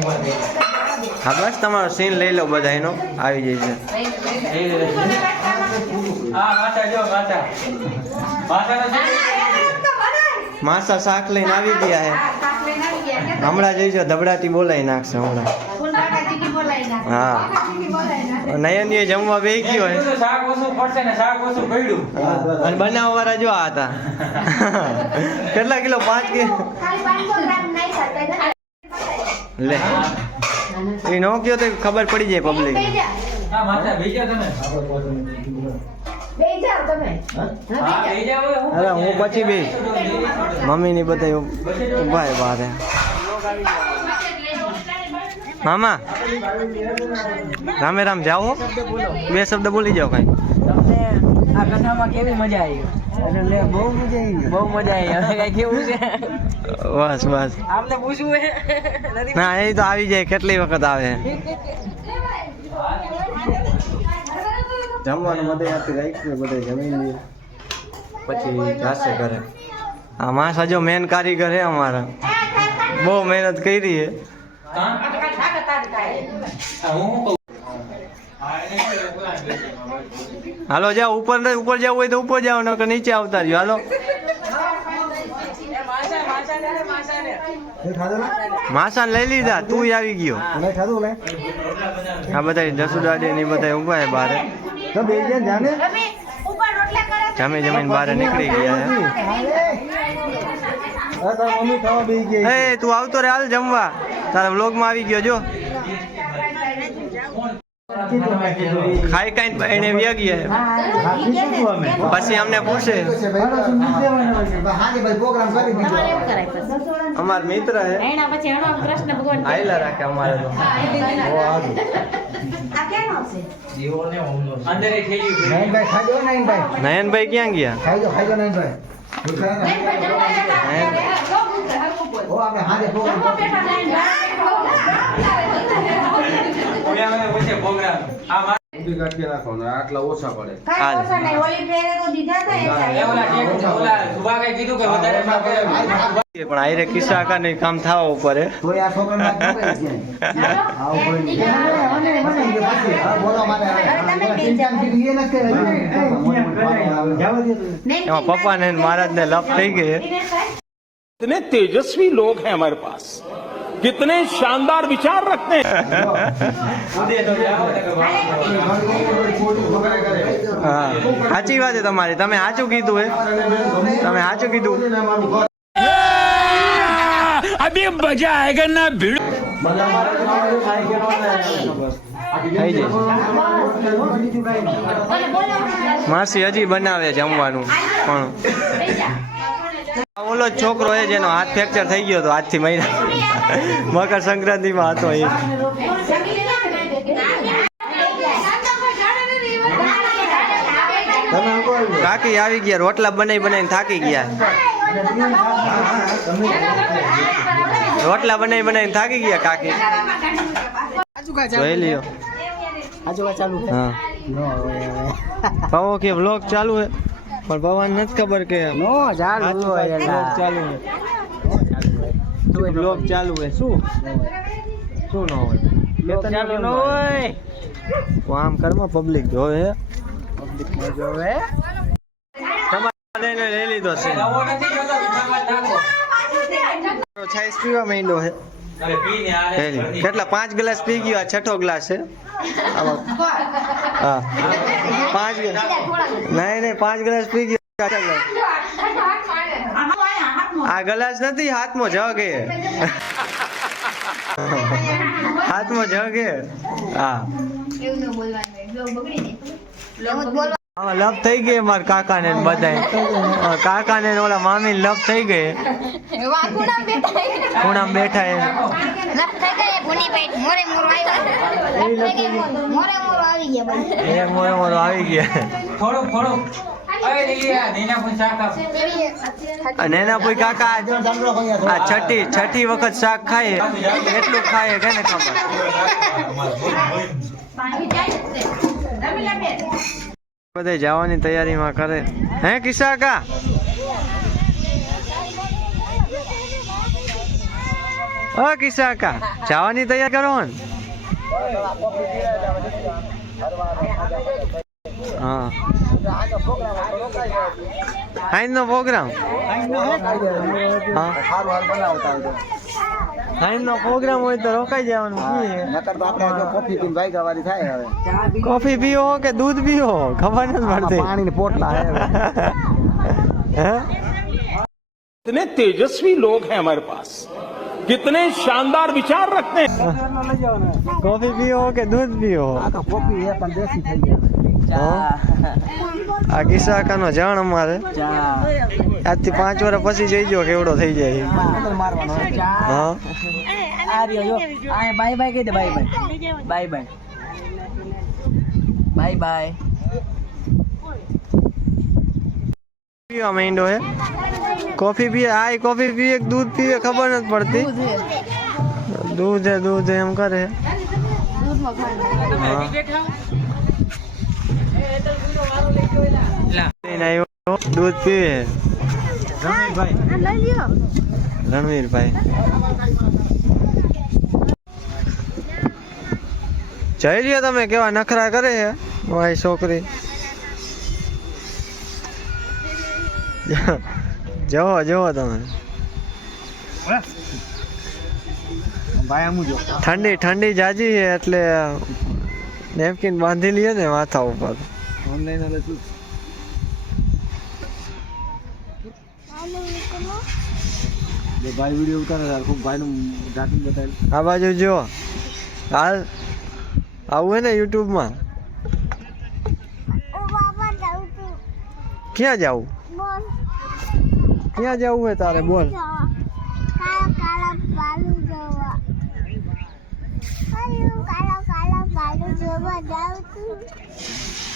હા બસ તમારો સીન લઈ લો બધા એનો આવી જાય છે માસા શાક લઈને આવી ગયા હે હમણાં જઈજો ધબડાટી બોલાવી નાખશે હમણાં હા નયનીએ જમવા બેસી ગયો હે અને બનાવવા વાળા જો આ હતા કેટલા કિલો 5 કિલો લે એ નો કયો તો ખબર પડી જાય પબ્લિક અરે હું પછી બે મમ્મી ની બધા ઉભા બહાર મામા રામે રામ જાઓ 2 શબ્દ બોલી જાઓ કઈ આ કથામાં કેવી મજા આવી એટલે બહુ મજા આવી હવે કઈ કેવું છે બસ બસ આપને પૂછવું હે ના એ તો આવી જાય કેટલી વખત આવે જમવાનું બધે આપી રાખ્યું બધે જમી લઈએ પછી જાશે ઘરે આ માસા જો મેન કારીગર હે અમારા બહુ મહેનત કરી હે હાલો જાઓ ઉપર જાવ હોય તો ઉપર જાઓ નકર નીચે આવતા રહ્યો હાલો માસાને લઈ લીધા તું આવી ગયો આ બધા જસુદાડી ને બધા ઉભા હે બારે જમીન બહાર નીકળી ગયા હે તું આવતો રે હાલ જમવા તારા વ્લોગ માં આવી ગયો જો ખાઈ કઈ એને વ્યા ગયા પછી અમને પૂછે અમાર મિત્ર હે આયલા રાખે અમારે તો નયનભાઈ ક્યાં ગયા આટલા ઓછા પડે પણ આયરે કિસ્સા કા નહીં કામ થવા ઉપર એમાં પપ્પા ને મહારાજ ને લપ થઈ ગઈ कितने तेजस्वी लोग हैं हमारे पास कितने शानदार विचार रखते हैं સાચી વાત છે તમારી તમે સાચું કીધું હે તમે સાચું કીધું अभी मजा आएगा ना भीड़ થઈ જાય માસી હજી બનાવે જમવાનું પણ ઓલો છોકરો એ જેનો હાથ ફ્રેક્ચર થઈ ગયો હતો આજથી મહિના મકર સંક્રાંતિ માં હતો એ કાકી આવી ગયા રોટલા બનાવીને થાકી ગયા રોટલા બનાવીને થાકી ગયા કાકી જોઈ લ્યો હા કહો કે વ્લોગ ચાલુ હે પણ ભગવાન નથી ખબર કે બ્લોગ ચાલુ હે શું ન હોય આમ કરમાં પબ્લિક જોવે તમારે લઈ લીધો છે છાઈસ પીવા માંડ્યો હે કેટલા 5 ગ્લાસ પી ગયો આ 6થો ગ્લાસ છે હા 5 નહીં 5 ગ્લાસ પી ગયો આ ગ્લાસ નથી હાથમાં જગ હે હાથમાં જગ હે હા લપ થઈ ગઈ મારા કાકા ને બધા કાકા ને ઓલા મામી લપ થઈ ગઈ ખૂણામાં બેઠા મોરે મોરો આવી ગયા નેના ભાઈ કાકા આ છઠ્ઠી વખત શાક ખાય એટલું ખાય કે ને ખબર બધે જવાની તૈયારીમાં કરે હે કિસ્સા કા ઓ કિસ્સા કા જવાની તૈયાર કરો ને હા આઈનો પ્રોગ્રામ હા આઈનો પ્રોગ્રામ હોય તો રોકાઈ જવાનું કોફી પીવો કે દૂધ પીવો ખબર નથી પડતી પાણી પોટલા હે कितने तेजस्वी लोग हैं हमारे पास, कितने शानदार विचार रखते हैं। કોફી પીવો કે દૂધ પીવો કોફી એ પણ દેશી થઈ ગયા આ કિસ્સા કાનો જાણ અમારે આજથી 5 વર્ષ પછી જઈજો કેવડો થઈ જાય મારવાનો હા આ રહ્યો જો આ બાય બાય કહી દે bye bye bye bye bye bye પીવા માંડ્યો હે કોફી પીએ આ કોફી પીએ કે દૂધ પીએ ખબર નથી પડતી દૂધ હે એમ કરે હા. લઈને આવ્યો, દૂધ પીવે રણવીરભાઈ જઈ લ્યો તમે કેવા નખરા કરે છે મારી છોકરી જોવો તમે ઠંડી જાજી છે એટલે નેપકિન બાંધી લઈએ ને માથા ઉપર ઓનલાઈન હાલે તું જે ભાઈ વિડિયો ઉતારે ખૂબ ભાઈનું દાખલ બતાવેલ આ બાજુ જો હાલ આવું હે ને યુટ્યુબ માં ક્યાં જાવું ક્યાં જવું હે તારે બોલ કાલા બાલુ જોવા જાઉં છું